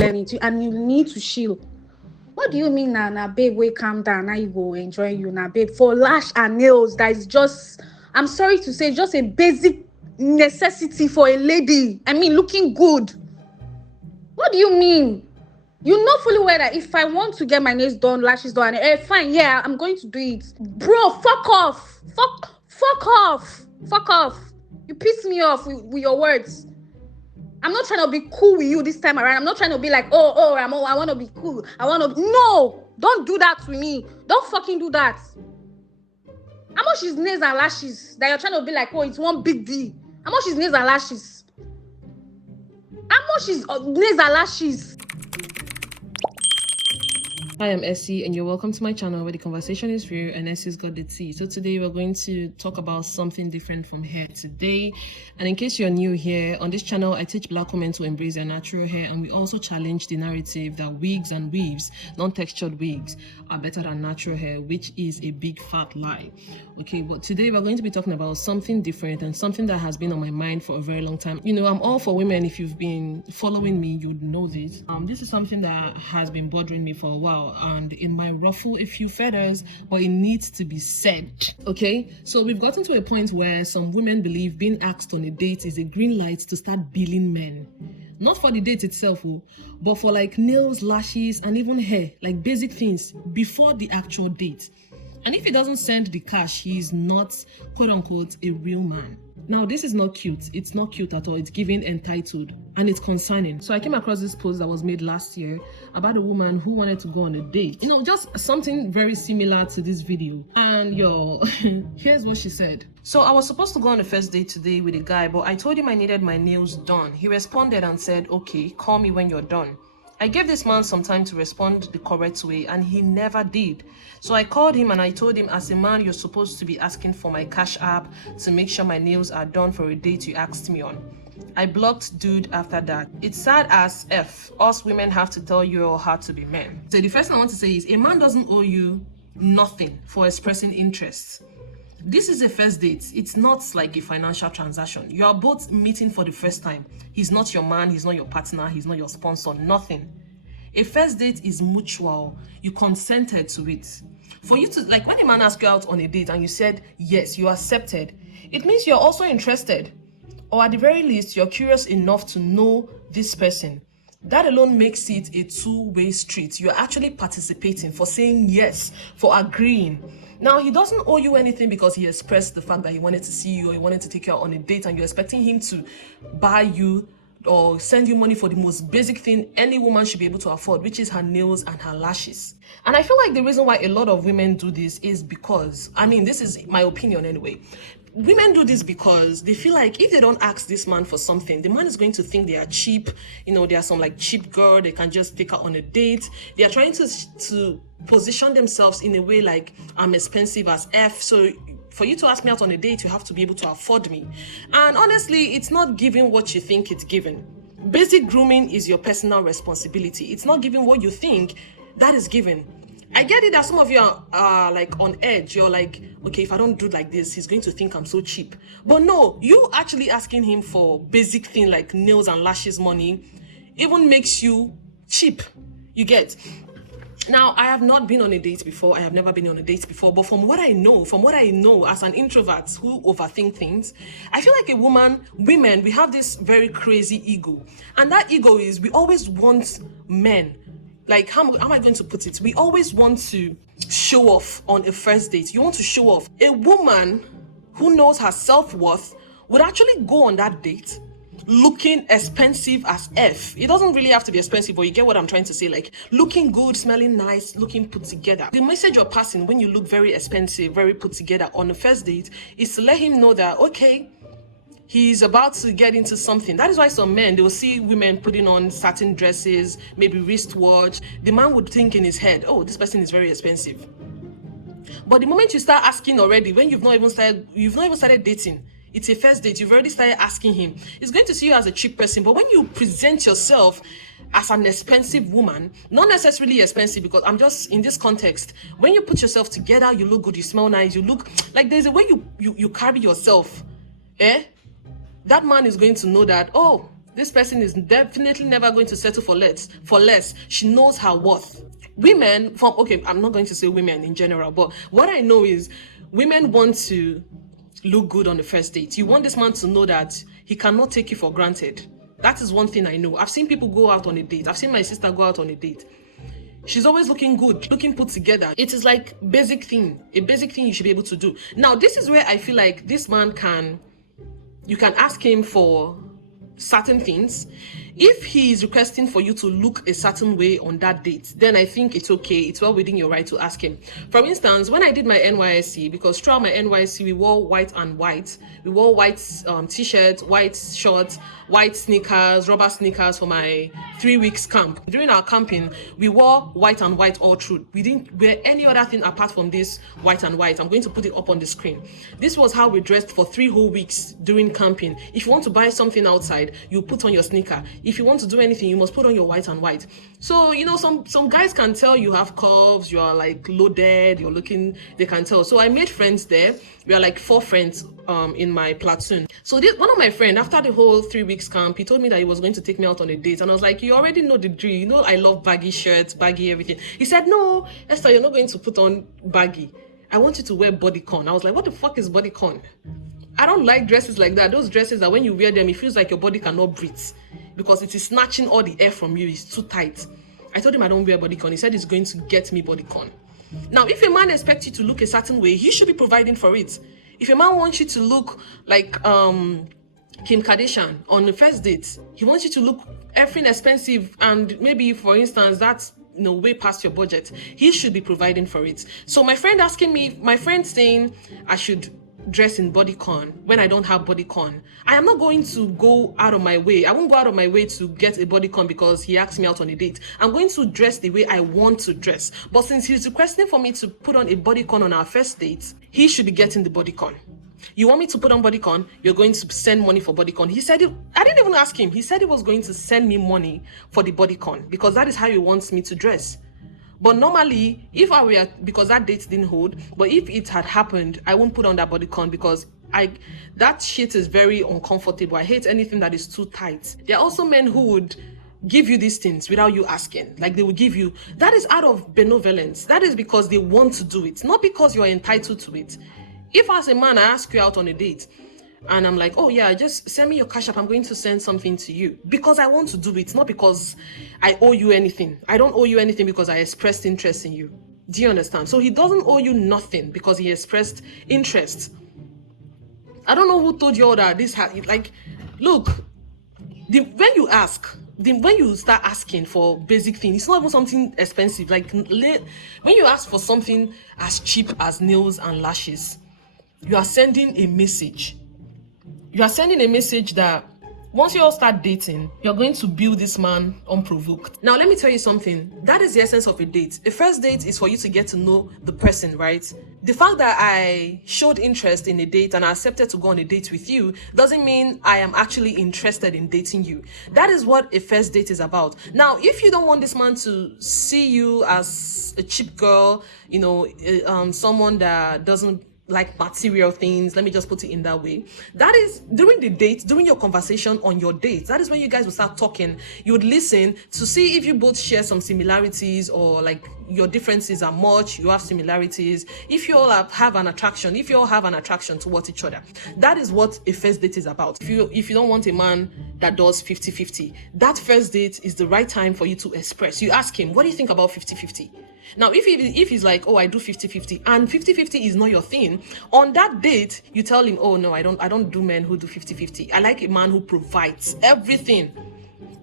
learn it, and you need to chill. What do you mean now, babe? Wait, calm down. Now you go enjoy you now, babe. For lash and nails, that is just, I'm sorry to say, just a basic necessity for a lady. I mean, looking good. What do you mean? You know fully well that if I want to get my nails done, lashes done, fine, yeah, I'm going to do it. Bro, fuck off. Fuck off. Fuck off. You piss me off with your words. I'm not trying to be cool with you this time around. I'm not trying to be like, I want to be cool. No, don't do that to me. Don't fucking do that. How much is nails and lashes that you're trying to be like, oh, it's one big deal? How much is nails and lashes? How much is nails and lashes? Hi, I'm Essie, and you're welcome to my channel where the conversation is real and Essie's got the tea. So today we're going to talk about something different from hair today. And in case you're new here, on this channel I teach black women to embrace their natural hair, and we also challenge the narrative that wigs and weaves, non-textured wigs, are better than natural hair, which is a big fat lie. Okay, but today we're going to be talking about something different and something that has been on my mind for a very long time. You know, I'm all for women. If you've been following me, you'd know this. This is something that has been bothering me for a while, and it might ruffle a few feathers, but it needs to be said. Okay, so we've gotten to a point where some women believe being asked on a date is a green light to start billing men. Not for the date itself, but for like nails, lashes, and even hair, like basic things before the actual date. And if he doesn't send the cash, he is not, quote unquote, a real man. Now, this is not cute. It's not cute at all. It's giving entitled, and it's concerning. So I came across this post that was made last year about a woman who wanted to go on a date. You know, just something very similar to this video. And here's what she said. So I was supposed to go on a first date today with a guy, but I told him I needed my nails done. He responded and said, okay, call me when you're done. I gave this man some time to respond the correct way, and he never did. So I called him and I told him, as a man, you're supposed to be asking for my cash app to make sure my nails are done for a date you asked me on. I blocked dude after that. It's sad as F. Us women have to tell you all how to be men. So the first thing I want to say is, a man doesn't owe you nothing for expressing interest. This is a first date. It's not like a financial transaction. You are both meeting for the first time. He's not your man, he's not your partner, he's not your sponsor, nothing. A first date is mutual. You consented to it. For you to, like, when a man asks you out on a date and you said yes, you accepted, it means you're also interested. Or at the very least, you're curious enough to know this person. That alone makes it a two-way street. You're actually participating, for saying yes, for agreeing. Now, he doesn't owe you anything because he expressed the fact that he wanted to see you or he wanted to take you out on a date, and you're expecting him to buy you or send you money for the most basic thing any woman should be able to afford, which is her nails and her lashes. And I feel like the reason why a lot of women do this is because, I mean, this is my opinion anyway. Women do this because they feel like if they don't ask this man for something, the man is going to think they are cheap. You know, they are some like cheap girl, they can just take her on a date. They are trying to position themselves in a way like, I'm expensive as F, so for you to ask me out on a date, you have to be able to afford me. And honestly, it's not giving what you think it's giving. Basic grooming is your personal responsibility. It's not giving what you think that is given. I get it that some of you are like on edge. You're like, okay, if I don't do like this, he's going to think I'm so cheap. But no, you actually asking him for basic thing like nails and lashes money even makes you cheap. You get? Now, I have not been on a date before. I have never been on a date before. But from what I know as an introvert who overthink things, I feel like women, we have this very crazy ego. And that ego is, we always want men. Like, how am I going to put it? We always want to show off on a first date. You want to show off. A woman who knows her self-worth would actually go on that date looking expensive as F. It doesn't really have to be expensive, but you get what I'm trying to say. Like, looking good, smelling nice, looking put together. The message you're passing when you look very expensive, very put together on a first date is to let him know that, okay, he's about to get into something. That is why some men, they will see women putting on certain dresses, maybe wristwatch. The man would think in his head, oh, this person is very expensive. But the moment you start asking already, when you've not even started dating, it's a first date, you've already started asking him, he's going to see you as a cheap person. But when you present yourself as an expensive woman, not necessarily expensive, because I'm just in this context, when you put yourself together, you look good, you smell nice, you look like, there's a way you carry yourself, that man is going to know that, oh, This person is definitely never going to settle for less. She knows her worth. Women from, okay, I'm not going to say women in general, but what I know is women want to look good on the first date. You want this man to know that he cannot take you for granted. That is one thing I know. I've seen people go out on a date. I've seen my sister go out on a date. She's always looking good, looking put together. It is like a basic thing you should be able to do. Now, this is where I feel like this man you can ask him for certain things. If he is requesting for you to look a certain way on that date, then I think it's okay. It's well within your right to ask him. For instance, when I did my NYSC, because throughout my NYSC we wore white and white. We wore white t-shirts, white shorts, white sneakers, rubber sneakers for my 3 weeks camp. During our camping, we wore white and white all through. We didn't wear any other thing apart from this white and white. I'm going to put it up on the screen. This was how we dressed for 3 whole weeks during camping. If you want to buy something outside, you put on your sneaker. If you want to do anything, you must put on your white and white. So, you know, some guys can tell you have curves, you are like loaded, you're looking, they can tell. So I made friends there. We are like 4 friends in my platoon. So this one of my friends, after the whole 3 weeks camp, he told me that he was going to take me out on a date. And I was like, you already know the drill. You know I love baggy shirts, baggy everything. He said, no, Esther, you're not going to put on baggy. I want you to wear bodycon. I was like, what the fuck is bodycon? I don't like dresses like that. Those dresses that when you wear them, it feels like your body cannot breathe because it is snatching all the air from you. It's too tight. I told him I don't wear bodycon. He said he's going to get me bodycon. Now, if a man expects you to look a certain way, he should be providing for it. If a man wants you to look like Kim Kardashian on the first date, he wants you to look effing expensive, and maybe, for instance, that's way past your budget, he should be providing for it. So my friend saying I should dress in bodycon when I don't have bodycon. I am not going to go out of my way. I won't go out of my way to get a bodycon because he asked me out on a date. I'm going to dress the way I want to dress. But since he's requesting for me to put on a bodycon on our first date, he should be getting the bodycon. You want me to put on bodycon? You're going to send money for bodycon. He said I didn't even ask him. He said he was going to send me money for the bodycon because that is how he wants me to dress. But normally, because that date didn't hold, but if it had happened, I won't put on that bodycon because that shit is very uncomfortable. I hate anything that is too tight. There are also men who would give you these things without you asking. Like they will give you. That is out of benevolence. That is because they want to do it, not because you're entitled to it. If as a man, I ask you out on a date, and I'm like, oh yeah, just send me your cash app. I'm going to send something to you because I want to do it, not because I owe you anything. I don't owe you anything because I expressed interest in you. Do you understand? So he doesn't owe you nothing because he expressed interest. I don't know who told you all that look, when you start asking for basic things, it's not even something expensive. Like when you ask for something as cheap as nails and lashes, you are sending a message. You are sending a message that once you all start dating, you're going to build this man unprovoked. Now, let me tell you something. That is the essence of a date. A first date is for you to get to know the person, right? The fact that I showed interest in a date and I accepted to go on a date with you doesn't mean I am actually interested in dating you. That is what a first date is about. Now, if you don't want this man to see you as a cheap girl, someone that doesn't like material things, let me just put it in that way. That is during the date, during your conversation on your date. That is when you guys will start talking. You would listen to see if you both share some similarities or like your differences are much, you have similarities. If you all have an attraction, towards each other. That is what a first date is about. If you don't want a man that does 50-50, that first date is the right time for you to express. You ask him, what do you think about 50-50? Now, if he's like, oh, I do 50-50, and 50-50 is not your thing, on that date, you tell him, oh, no, I don't do men who do 50-50. I like a man who provides everything.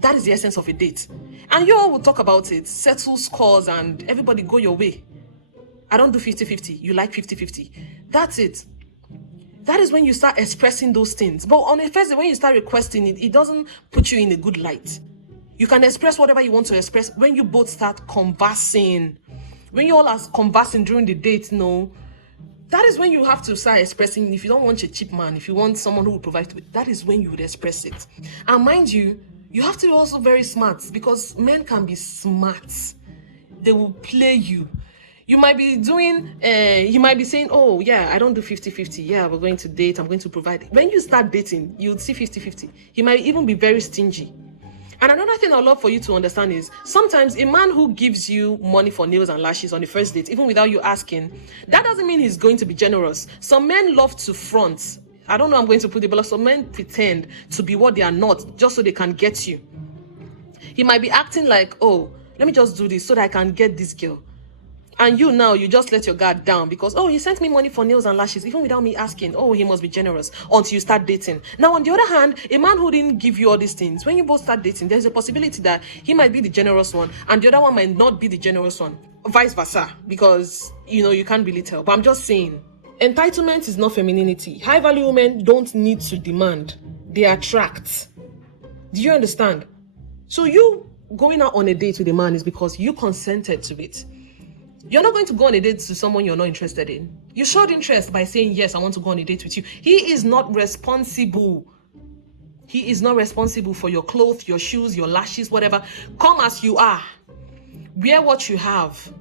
That is the essence of a date. And you all will talk about it, settle scores, and everybody go your way. I don't do 50-50. You like 50-50. That's it. That is when you start expressing those things. But on a first day, when you start requesting it, it doesn't put you in a good light. You can express whatever you want to express when you both start conversing. When you all are conversing during the date, that is when you have to start expressing. If you don't want a cheap man, if you want someone who will provide, that is when you would express it. And mind you, you have to be also very smart because men can be smart. They will play you. You might be doing, he might be saying, oh, yeah, I don't do 50-50. Yeah, we're going to date. I'm going to provide. When you start dating, you'll see 50-50. He might even be very stingy. And another thing I'd love for you to understand is sometimes a man who gives you money for nails and lashes on the first date, even without you asking, that doesn't mean he's going to be generous. Some men love to front. I don't know, I'm going to put it, but some men pretend to be what they are not just so they can get you. He might be acting like, oh, let me just do this so that I can get this girl. And you now, you just let your guard down because, oh, he sent me money for nails and lashes, even without me asking. Oh, he must be generous until you start dating. Now, on the other hand, a man who didn't give you all these things, when you both start dating, there's a possibility that he might be the generous one and the other one might not be the generous one. Vice versa, because, you can't really tell. But I'm just saying, entitlement is not femininity. High value women don't need to demand, they attract. Do you understand? So you going out on a date with a man is because you consented to it. You're not going to go on a date to someone you're not interested in. You showed interest by saying, yes, I want to go on a date with you. He is not responsible. He is not responsible for your clothes, your shoes, your lashes, whatever. Come as you are. Wear what you have.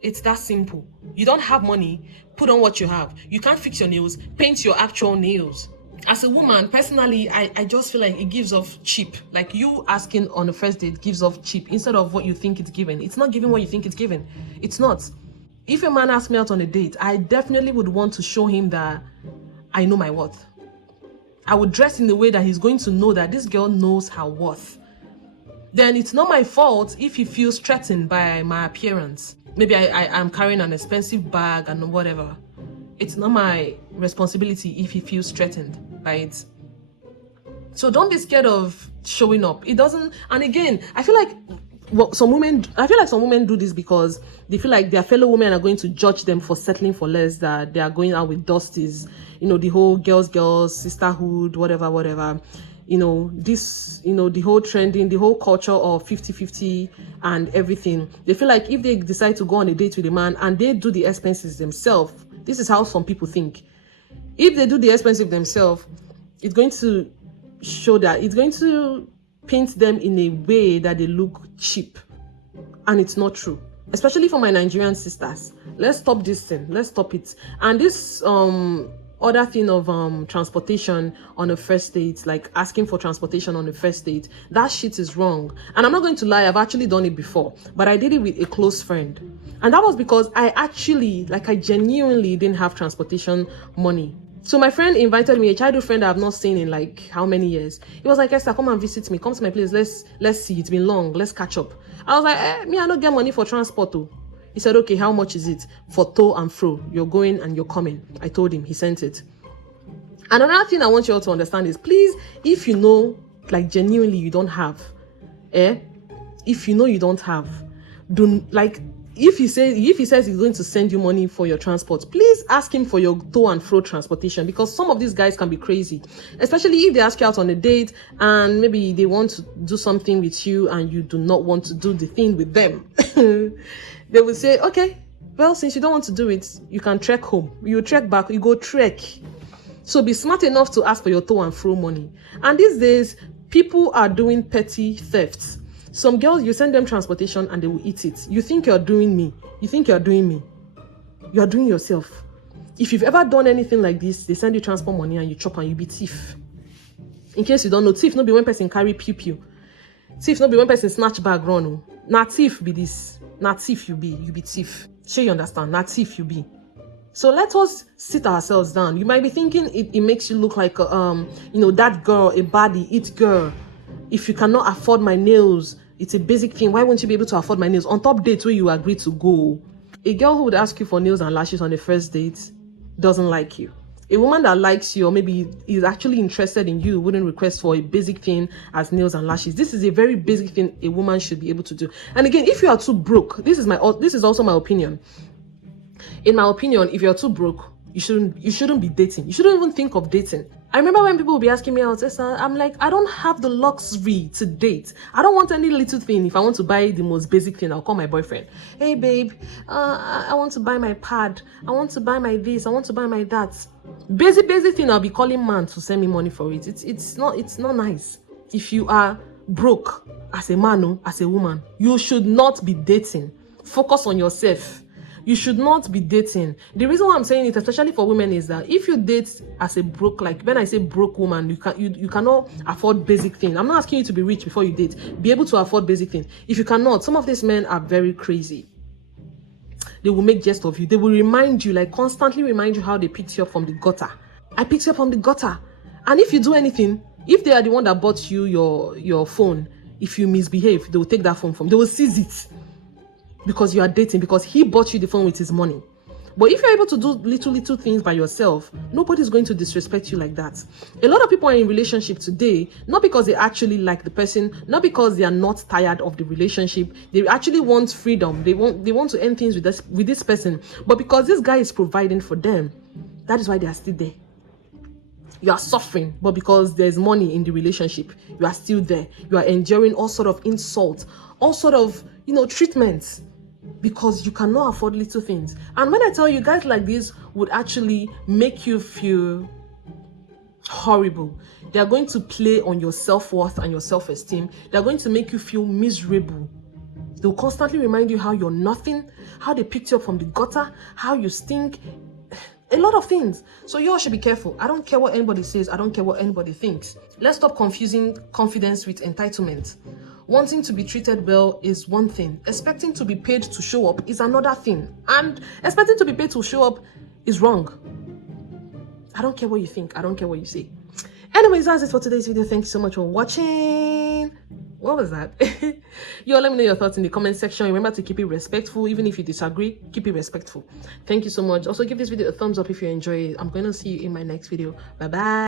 It's that simple. You don't have money, put on what you have. You can't fix your nails, paint your actual nails. As a woman, personally, I just feel like it gives off cheap. Like you asking on the first date gives off cheap instead of what you think it's giving. It's not giving what you think it's giving. It's not. If a man asks me out on a date, I definitely would want to show him that I know my worth. I would dress in a way that he's going to know that this girl knows her worth. Then it's not my fault if he feels threatened by my appearance. Maybe I'm carrying an expensive bag and whatever. It's not my responsibility if he feels threatened by it. So don't be scared of showing up. It doesn't, and again, I feel like some women do this because they feel like their fellow women are going to judge them for settling for less, that they are going out with dusties, the whole girls, sisterhood, whatever. The whole trending, the whole culture of 50-50 and everything. They feel like if they decide to go on a date with a man and they do the expenses themselves, this is how some people think. If they do the expensive themselves, it's going to show that it's going to paint them in a way that they look cheap. And it's not true. Especially for my Nigerian sisters. Let's stop this thing. Let's stop it. And this other thing of transportation on a first date, like asking for transportation on the first date, that shit is wrong. And I'm not going to lie, I've actually done it before, but I did it with a close friend. And that was because I genuinely didn't have transportation money. So my friend invited me, a childhood friend I've not seen in like how many years. He was like, Esther, come and visit me, come to my place, let's see, it's been long, let's catch up. I was like, I don't get money for transport though. He said, okay, how much is it for to and fro? You're going and you're coming. I told him, he sent it. And another thing I want you all to understand is, please, if you know, like genuinely you don't have, if you know you don't have, if he says he's going to send you money for your transport, please ask him for your to and fro transportation, because some of these guys can be crazy, especially if they ask you out on a date and maybe they want to do something with you and you do not want to do the thing with them. They will say, okay, well, since you don't want to do it, you can trek home. You trek back, you go trek. So be smart enough to ask for your to and fro money. And these days, people are doing petty thefts. Some girls, you send them transportation and they will eat it. You think you're doing me. You think you're doing me. You're doing yourself. If you've ever done anything like this, they send you transport money and you chop and you be thief. In case you don't know, thief no be when person carry pew. Thief no be when person snatch bag run. Na thief be this. Na thief you be thief. Sure you understand? Na thief you be. So let us sit ourselves down. You might be thinking it makes you look like that girl, a baddie, it girl. If you cannot afford my nails, it's a basic thing. Why won't you be able to afford my nails? On top dates where you agree to go. A girl who would ask you for nails and lashes on the first date doesn't like you. A woman that likes you or maybe is actually interested in you wouldn't request for a basic thing as nails and lashes. This is a very basic thing a woman should be able to do. And again, if you are too broke, this is also my opinion. In my opinion, if you're too broke, you shouldn't be dating. You shouldn't even think of dating. I remember when people would be asking me out, I'm like, I don't have the luxury to date. I don't want any little thing. If I want to buy the most basic thing, I'll call my boyfriend. Hey babe, I want to buy my pad. I want to buy my this. I want to buy my that. Basic thing, I'll be calling man to send me money for it. It's not nice. If you are broke as a man or as a woman, you should not be dating. Focus on yourself. You should not be dating. The reason why I'm saying it, especially for women, is that if you date as a broke, like when I say broke woman, you cannot afford basic things. I'm not asking you to be rich before you date. Be able to afford basic things. If you cannot, some of these men are very crazy. They will make jest of you. They will remind you, like constantly remind you how they picked you up from the gutter. I picked you up from the gutter. And if you do anything, if they are the one that bought you your phone, if you misbehave, they will take that phone from. They will seize it because you are dating, because he bought you the phone with his money. But if you're able to do little things by yourself, nobody's going to disrespect you like that. A lot of people are in relationship today, not because they actually like the person, not because they are not tired of the relationship. They actually want freedom. They want to end things with this person. But because this guy is providing for them, that is why they are still there. You are suffering, but because there's money in the relationship, you are still there. You are enduring all sort of insults, all sort of, treatments, because you cannot afford little things. And when I tell you, guys like this would actually make you feel horrible. They are going to play on your self-worth and your self-esteem. They are going to make you feel miserable. They will constantly remind you how you're nothing, how they picked you up from the gutter, how you stink, a lot of things. So you all should be careful. I don't care what anybody says. I don't care what anybody thinks. Let's stop confusing confidence with entitlement. Wanting to be treated well is one thing. Expecting to be paid to show up is another thing. And expecting to be paid to show up is wrong. I don't care what you think. I don't care what you say. Anyways, that's it for today's video. Thank you so much for watching. What was that? Yo, let me know your thoughts in the comment section. Remember to keep it respectful. Even if you disagree, keep it respectful. Thank you so much. Also, give this video a thumbs up if you enjoy it. I'm going to see you in my next video. Bye-bye.